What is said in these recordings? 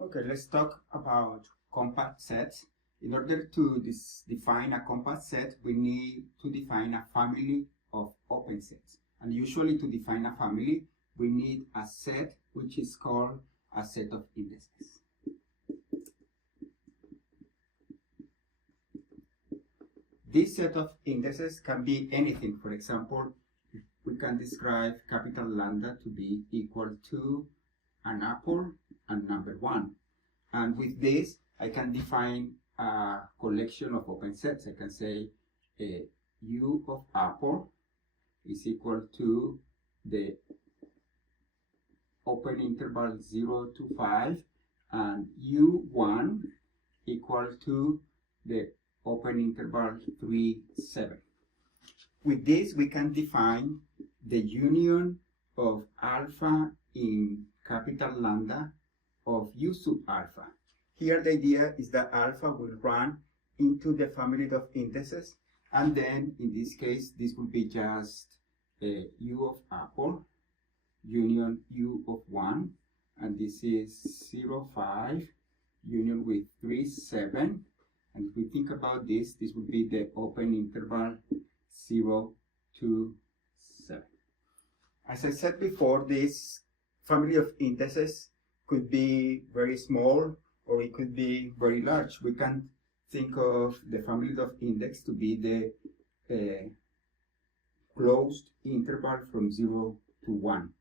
Okay, let's talk about compact sets. In order to define a compact set, we need to define a family of open sets. And usually to define a family, we need a set which is called a set of indices. This set of indices can be anything. For example, we can describe capital lambda to be equal to an apple and number 1. And with this, I can define a collection of open sets. I can say U of apple is equal to the open interval 0 to 5, and U1 equal to the open interval 3, 7. With this, we can define the union of alpha in capital lambda of U sub alpha. Here the idea is that alpha will run into the family of indices, and then in this case this will be just U of apple union U of 1, and this is 0, 5 union with 3, 7. And if we think about this, this would be the open interval 0 to 7. As I said before, this family of indices could be very small or it could be very large. We can think of the family of index to be the closed interval from 0 to 1.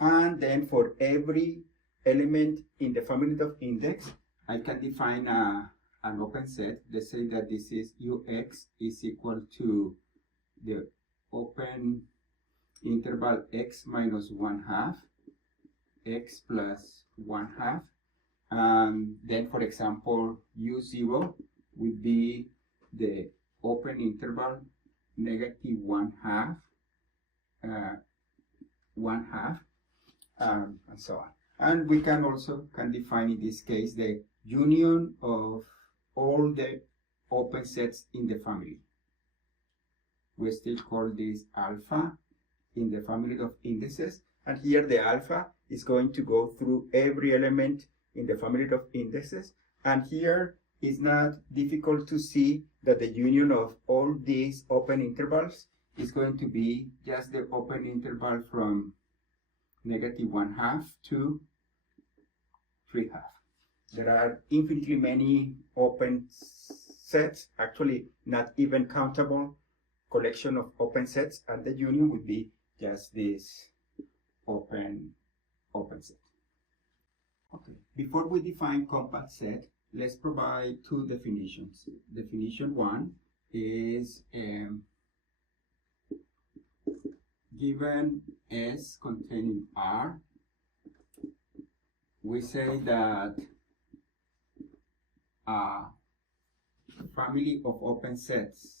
And then for every element in the family of index, I can define an open set. Let's say that this is Ux is equal to the open interval x minus 1/2, x plus 1/2. Then, for example, U0 would be the open interval negative 1/2, 1/2, and so on. And we can also define in this case the union of all the open sets in the family. We still call this alpha in the family of indices, and here the alpha is going to go through every element in the family of indices, and here it's not difficult to see that the union of all these open intervals is going to be just the open interval from negative 1/2 to 3/2. There are infinitely many open sets, actually not even countable collection of open sets, and the union would be just this open set. Okay, before we define compact set, let's provide two definitions. Definition 1 is given S containing R, we say that a family of open sets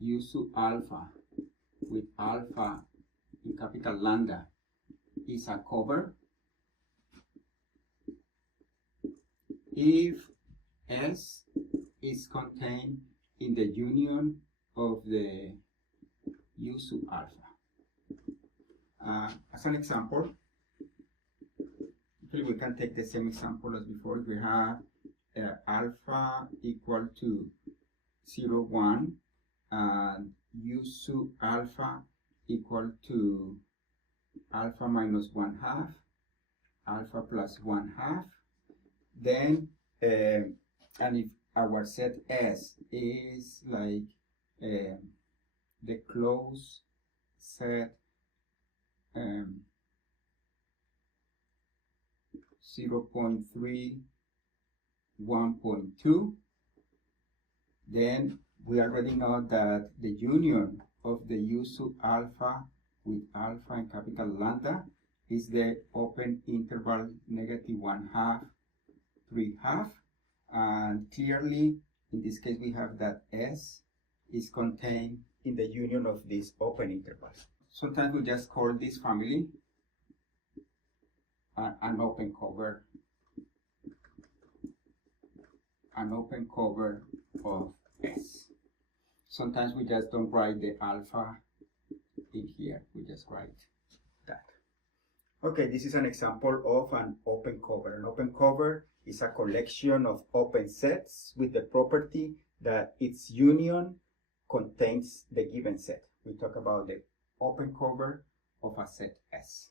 U sub alpha with alpha in capital lambda is a cover if S is contained in the union of the U sub alpha. As an example, we can take the same example as before. We have alpha equal to 0, 1, and U sub alpha equal to alpha minus 1/2, alpha plus 1/2. Then, and if our set S is like the closed set 0.3, 1.2, then we already know that the union of the U sub alpha with alpha in capital lambda is the open interval negative 1/2, 3/2, and clearly in this case we have that S is contained in the union of these open intervals. Sometimes we just call this family an open cover of S. Sometimes we just don't write the alpha in here. We just write that. Okay, this is an example of an open cover. An open cover is a collection of open sets with the property that its union contains the given set. We talk about the open cover of a set S.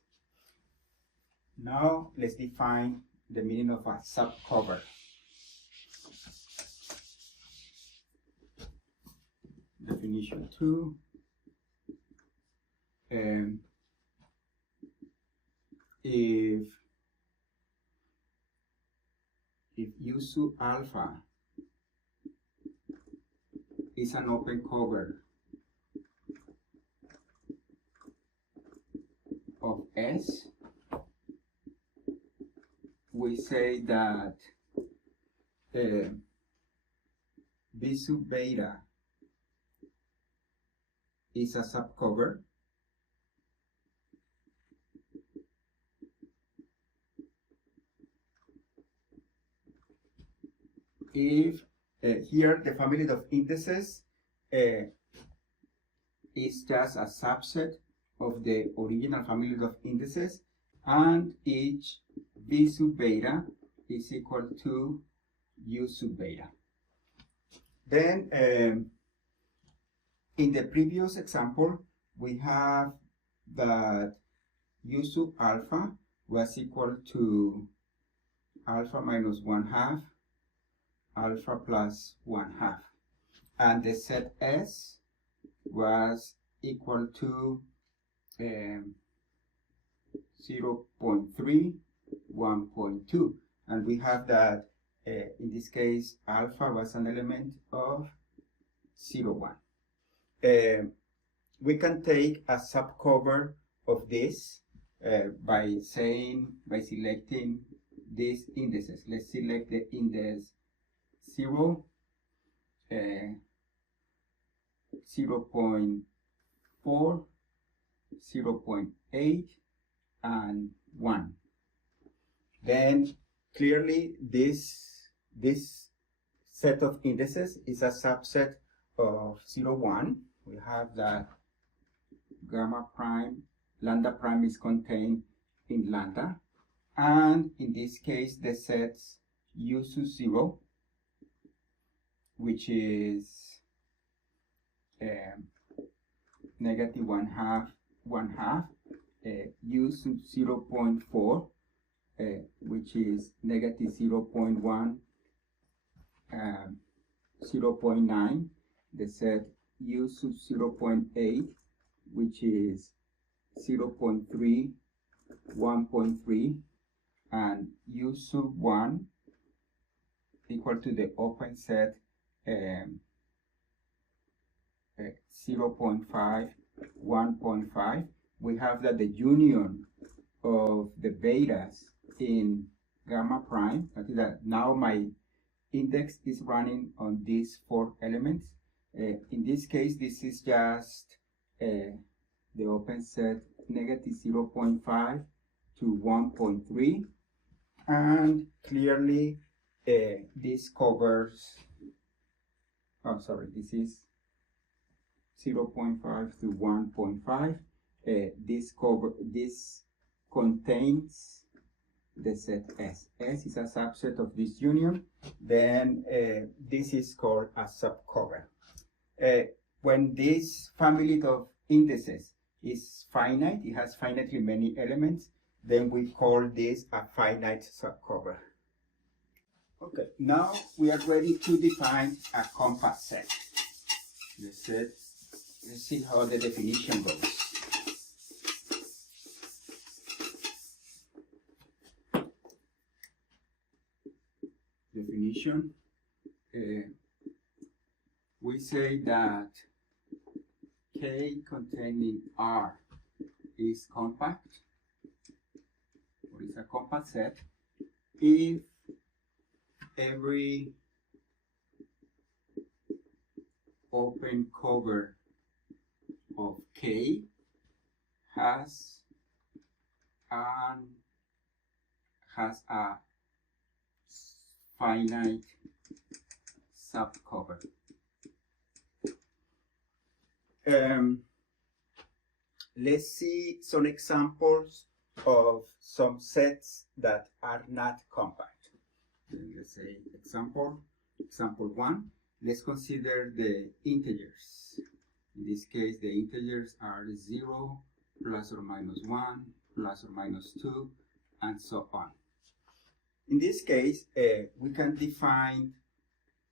Now let's define the meaning of a subcover. Definition 2. If U sub alpha is an open cover of S, we say that B sub beta is a subcover if here the family of indices is just a subset of the original family of indices, and each B sub beta is equal to U sub beta. Then in the previous example, we have that U sub alpha was equal to alpha minus 1/2 alpha plus 1/2, and the set S was equal to 0.3, 1.2, and we have that in this case alpha was an element of 0, 1. We can take a subcover of this by selecting these indices. Let's select the index 0, 0.4, 0.8, and 1. Then clearly this set of indices is a subset of 0, 1. We have that gamma prime, lambda prime is contained in lambda, and in this case the sets U sub 0, which is negative 1/2, 1/2, U sub 0.4, which is negative 0.1, 0.9, the set U sub 0.8, which is 0.3, 1.3, and U sub 1 equal to the open set 0.5, 1.5. We have that the union of the betas in gamma prime, that is that now my index is running on these 4 elements. In this case, this is just the open set negative 0.5 to 1.3, and clearly this covers, oh sorry, this is 0.5 to 1.5. This contains the set S. S is a subset of this union. Then this is called a subcover. When this family of indices is finite, it has finitely many elements, then we call this a finite subcover. Okay, now we are ready to define a compact set. Let's see how the definition goes. Definition. We say that K containing R is compact, or is a compact set, if every open cover of K has a finite subcover. let's see some examples of some sets that are not compact. Let's say example 1. Let's consider the integers. In this case, the integers are 0, plus or minus 1, plus or minus 2, and so on. In this case, we can define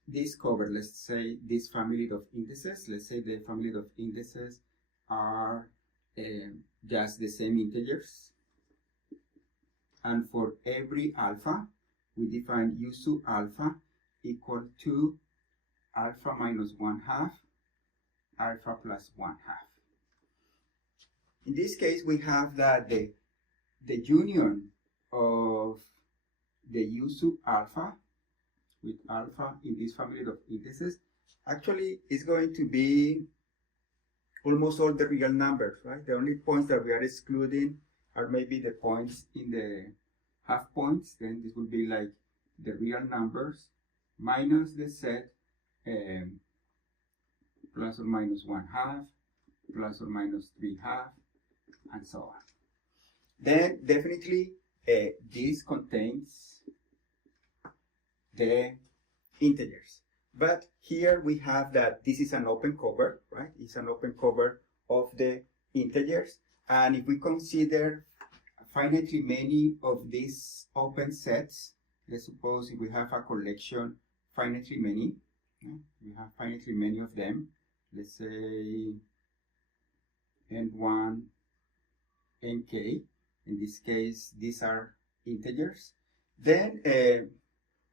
this cover, let's say this family of indices. Let's say the family of indices are just the same integers. And for every alpha, we define u sub alpha equal to alpha minus 1/2, alpha plus 1/2. In this case, we have that the union of the u sub alpha with alpha in this family of indices actually is going to be almost all the real numbers, right? The only points that we are excluding are maybe the points in the half points. Then this will be like the real numbers minus the set plus or minus 1/2, plus or minus 3/2, and so on. Then definitely this contains the integers. But here we have that this is an open cover, right? It's an open cover of the integers. And if we consider finitely many of these open sets, let's suppose if we have a collection finitely many, we have finitely many of them, let's say n1, nk, in this case these are integers, then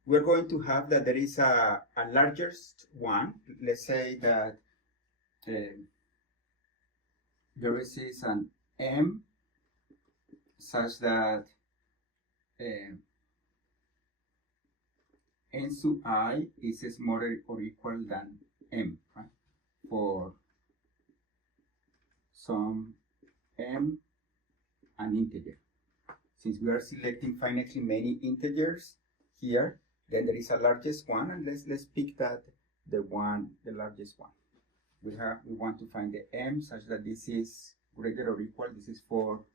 we're going to have that there is a largest one. Let's say that there is an m such that n sub I is smaller or equal than m, right? For some m an integer. Since we are selecting finitely many integers here, then there is a largest one, and let's pick that the largest one. We want to find the m such that this is greater or equal. This is for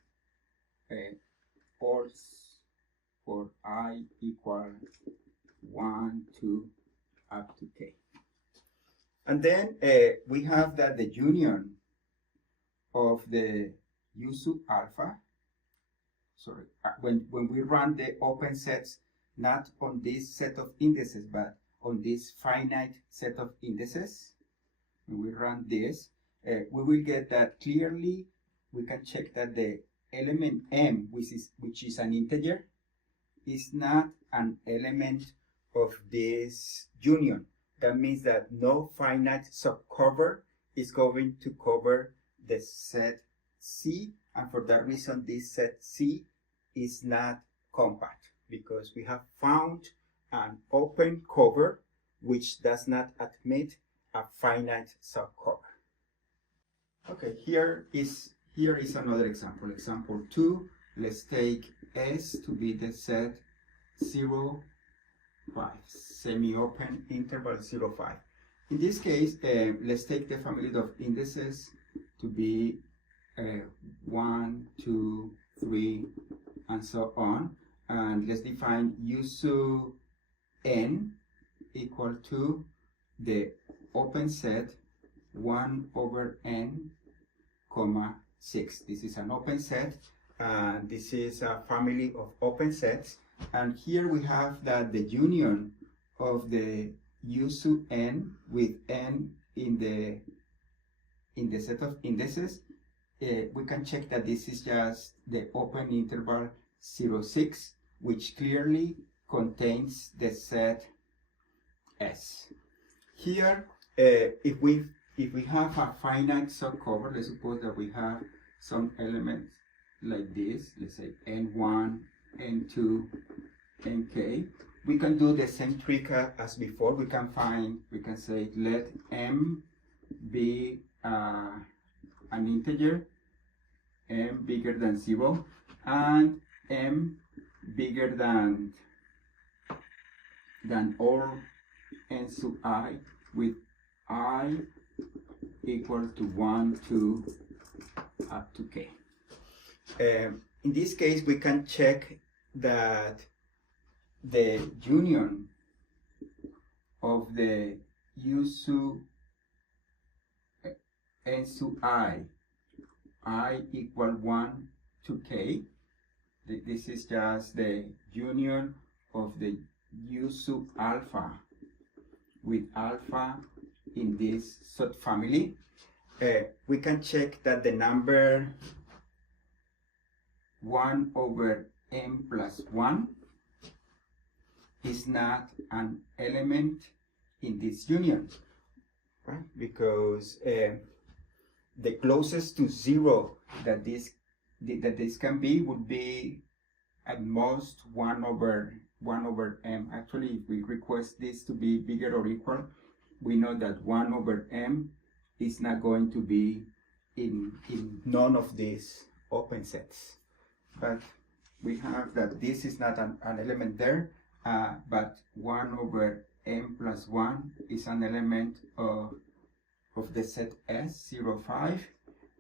for I equal 1, 2, up to k. And then we have that the union of the u sub alpha, sorry, when we run the open sets, not on this set of indices, but on this finite set of indices, when we run this, we will get that clearly. We can check that the element m, which is an integer, is not an element of this union. That means that no finite subcover is going to cover the set C, and for that reason this set C is not compact, because we have found an open cover which does not admit a finite subcover. Okay, here is another example. Example 2, let's take S to be the set 0, 5, semi-open interval 0, 5. In this case, let's take the family of indices to be 1, 2, 3, and so on. And let's define u sub n equal to the open set 1 over n, comma 6. This is an open set, and this is a family of open sets. And here we have that the union of the u sub n with n in the set of indices, we can check that this is just the open interval 0, 6, which clearly contains the set S. Here, if we have a finite subcover, let's suppose that we have some elements like this, let's say n1, n2, nk. We can do the same trick as before. We can say let m be an integer, m bigger than 0, and m bigger than all n sub I, with I equal to 1, 2, up to k. In this case, we can check that the union of the u sub n sub I equal 1 to k. This is just the union of the u sub alpha with alpha in this subfamily. We can check that the number 1 over m plus 1 is not an element in this union, right? Because the closest to 0 that this can be would be at most 1 over m. Actually, if we request this to be bigger or equal, we know that 1 over m is not going to be in none of these open sets. But we have that this is not an element there, but 1 over m plus 1 is an element of the set S, 0, 5.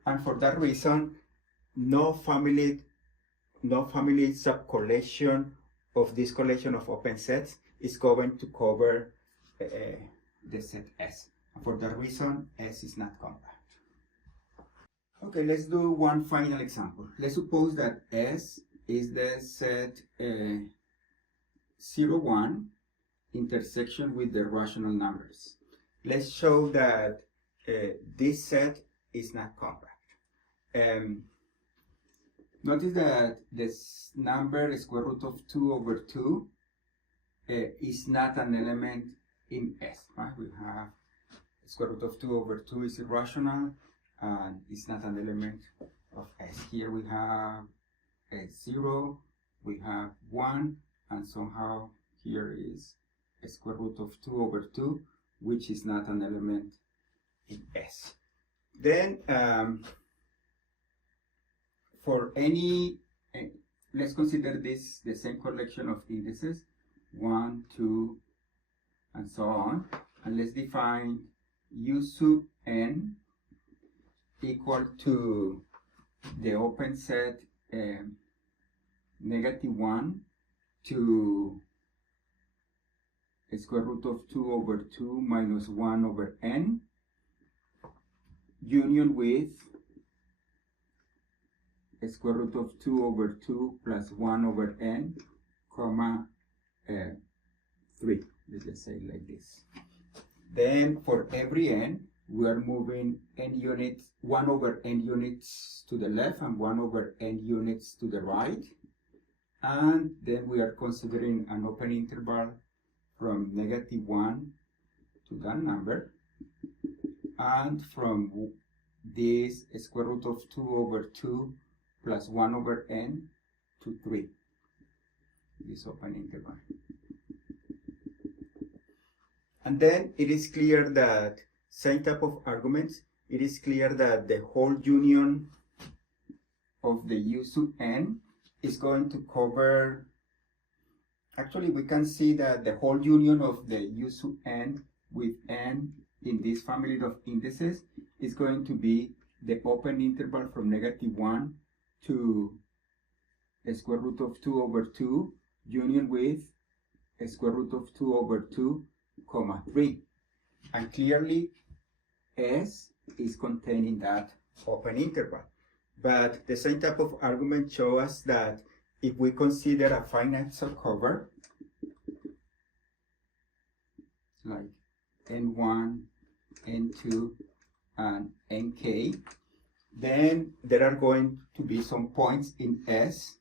And for that reason, no family subcollection of this collection of open sets is going to cover the set S. And for that reason, S is not compact. Okay, let's do one final example. Let's suppose that S is the set 0, 1 intersection with the rational numbers. Let's show that this set is not compact. Notice that this number square root of 2 over 2 is not an element in S, right? We have square root of 2 over 2 is irrational, and it's not an element of S. Here we have a 0, we have 1, and somehow here is a square root of 2 over 2, which is not an element in S. Then for any, let's consider this the same collection of indices, 1, 2, and so on, and let's define u sub n equal to the open set -1 to square root of 2 over 2 minus 1 over n, union with square root of 2 over 2 plus 1 over n, comma 3. Let's just say it like this. Then for every n, we are moving n units, 1 over n units to the left and 1 over n units to the right. And then we are considering an open interval from -1 to that number, and from this square root of 2 over 2 plus 1 over n to 3, this open interval. And then it is clear that, same type of arguments, it is clear that the whole union of the u sub n is going to cover, actually we can see that the whole union of the u sub n with n in this family of indices is going to be the open interval from -1 to a square root of 2 over 2 union with a square root of 2 over 2 comma 3. And clearly S is contained in that open interval. But the same type of argument shows us that if we consider a finite subcover, like n1, n2, and nk, then there are going to be some points in S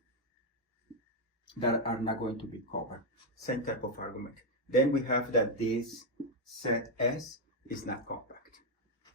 that are not going to be covered. Same type of argument. Then we have that this set S is not compact.